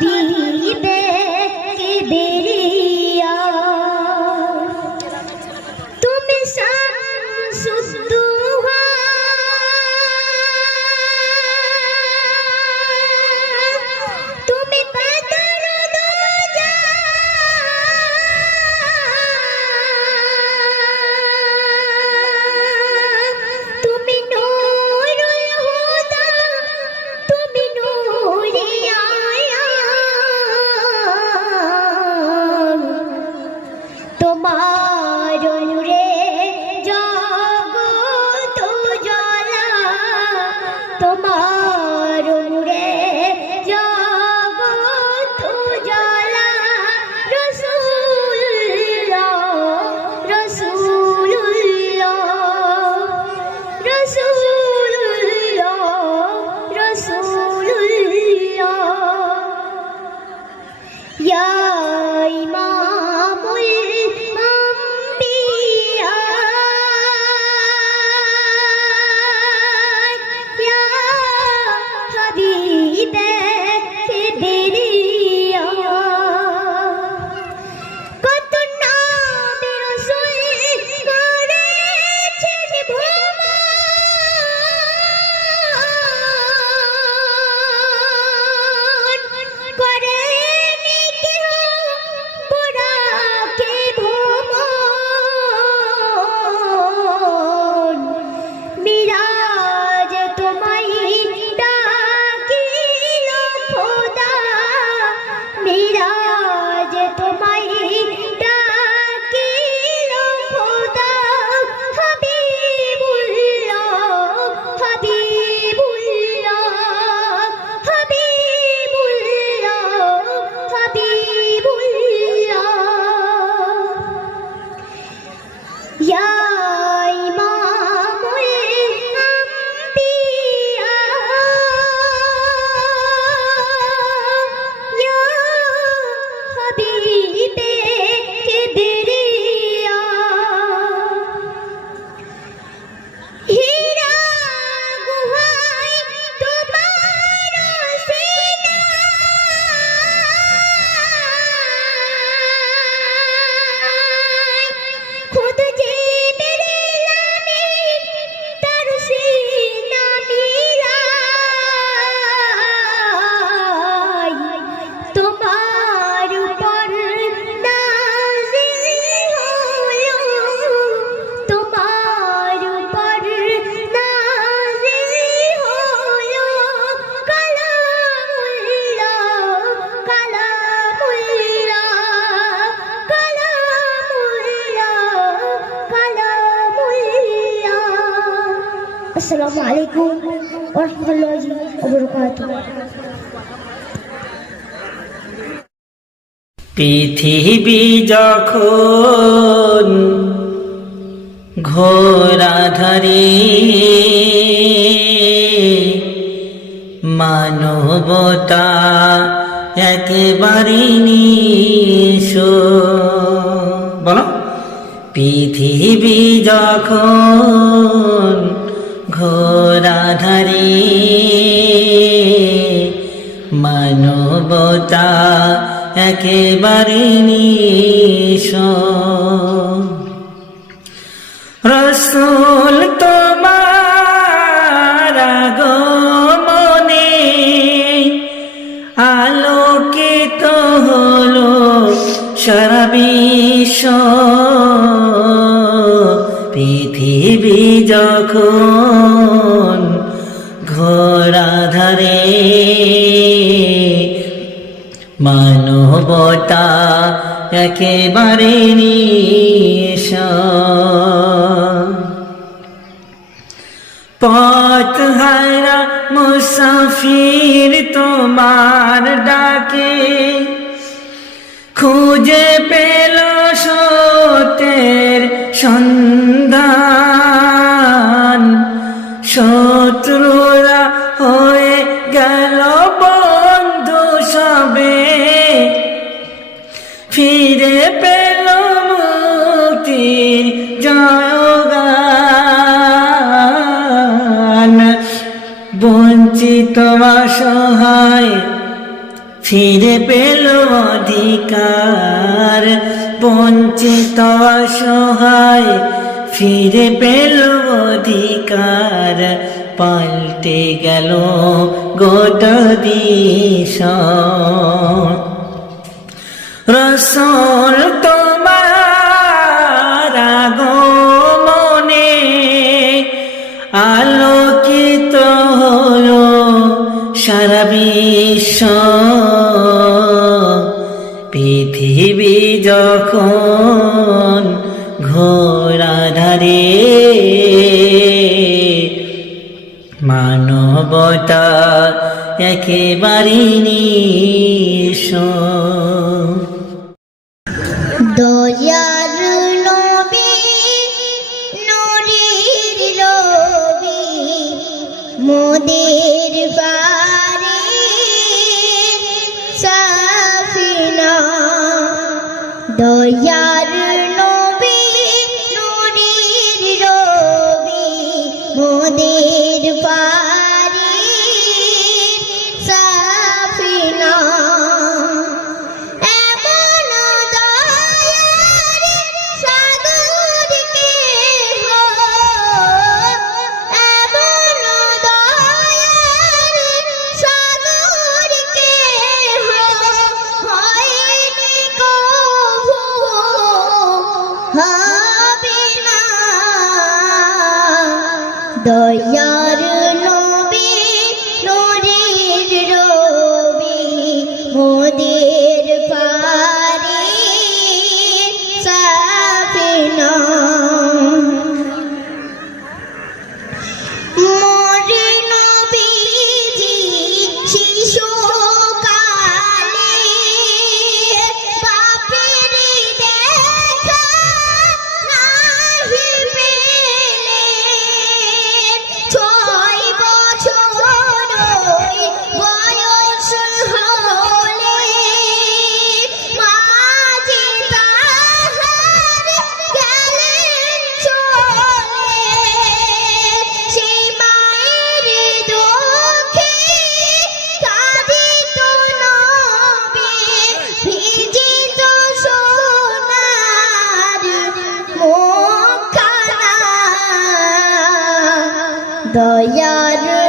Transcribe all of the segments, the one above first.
的。আসসালামু আলাইকুম রাহমাতুল্লাহি ওয়া বারাকাতুহু পৃথিবী যখন ঘোরাধারে মানবতা একেবারে নিশ বলো পৃথিবী যখন ঘোরাধারে মানবতা একেবারে নিশ রসুল তোমার আগমনে আলোকিত হলো সারা বিশ্ব। পৃথিবী যখন ঘোরাধারে মানবতা একেবারে নিশ পথ হারা মুসাফির তোমার ডাকে খুঁজে পেল সতের সন্ধান। শত্রুরা হয়ে গেল বন্ধু সবে। ফিরে পেল মুক্তির জয়গান। বঞ্চিত অসহায় ফিরে পেল অধিকার। বঞ্চিত অসহায় ফিরে পেল অধিকার পাল্টে গেল গোটা দিশ রসল নদীর পারে সাফিনা দয়া দয়ার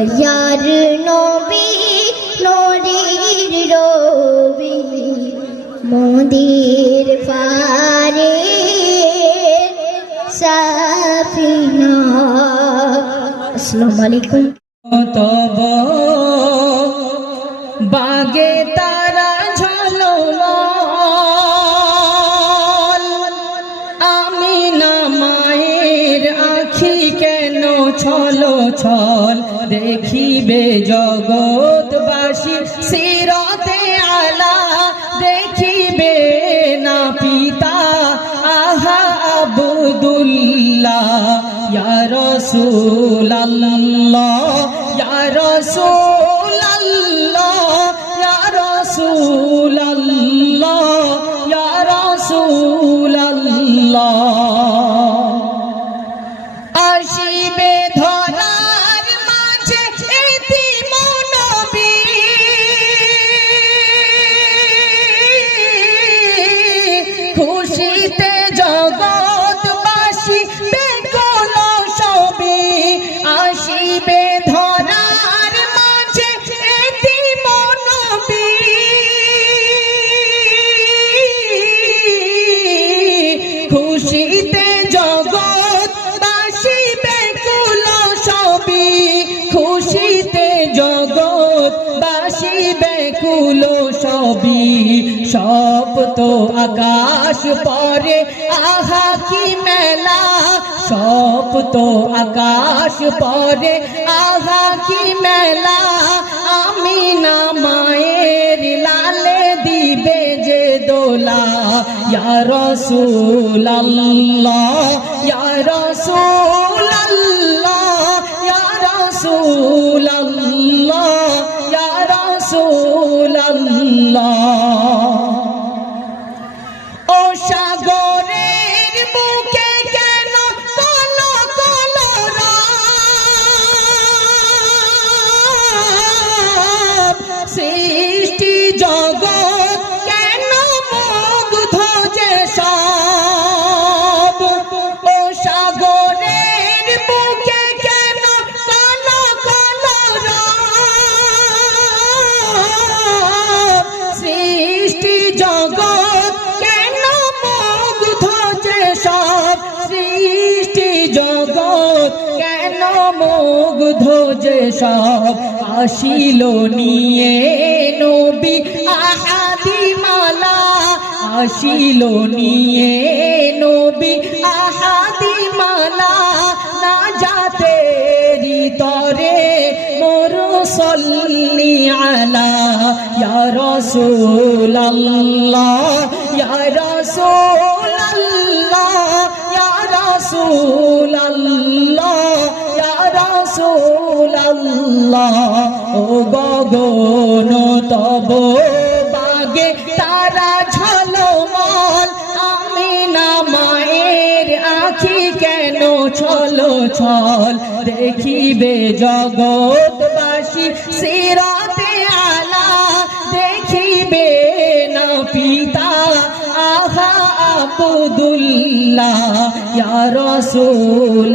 দয়ার নবী নরীর রবি, মোদির পারে সাফিনা। আসসালামু আলাইকুম। তব বাগে তারা ঝলো আমি না মায়ের আখি কেন ছলো ছল দেখিবে জগৎবাসী, সিরতে আলা দেখিবে না পিতা, আহা আবুদুল্লাহ, ইয়া রাসূলুল্লাহ ইয়া রাসূলুল্লাহ, ইয়া রাসূল পরে আহা কি মেলা? সব তো আকাশ পরে আহা কি মেলা? আমি না মায়ের লালে দিবে যে দোলা। ইয়া রসুল আল্লাহ ইয়া রসুল আল্লাহ ইয়া রসুল মুগ্ধ যে সব আসিল নিয়ে নবী আহাদি মালা। আসিল নিয়ে নবী আহাদি মালা। না যাতে তরে মোর সল্লি আলা। ইয়া রাসূল আল্লাহ ইয়া রাসূল আল্লাহ ইয়া রাসূল রাসূল ও গগন তব বাগে তারা ঝলমল। আমি না মায়ের আখি কেন ছলো ছল দেখিবে জগৎবাসী সিরাতে আলা। দেখিবে না পিতা, আহা আবদুল্লাহ। ইয়া রাসূল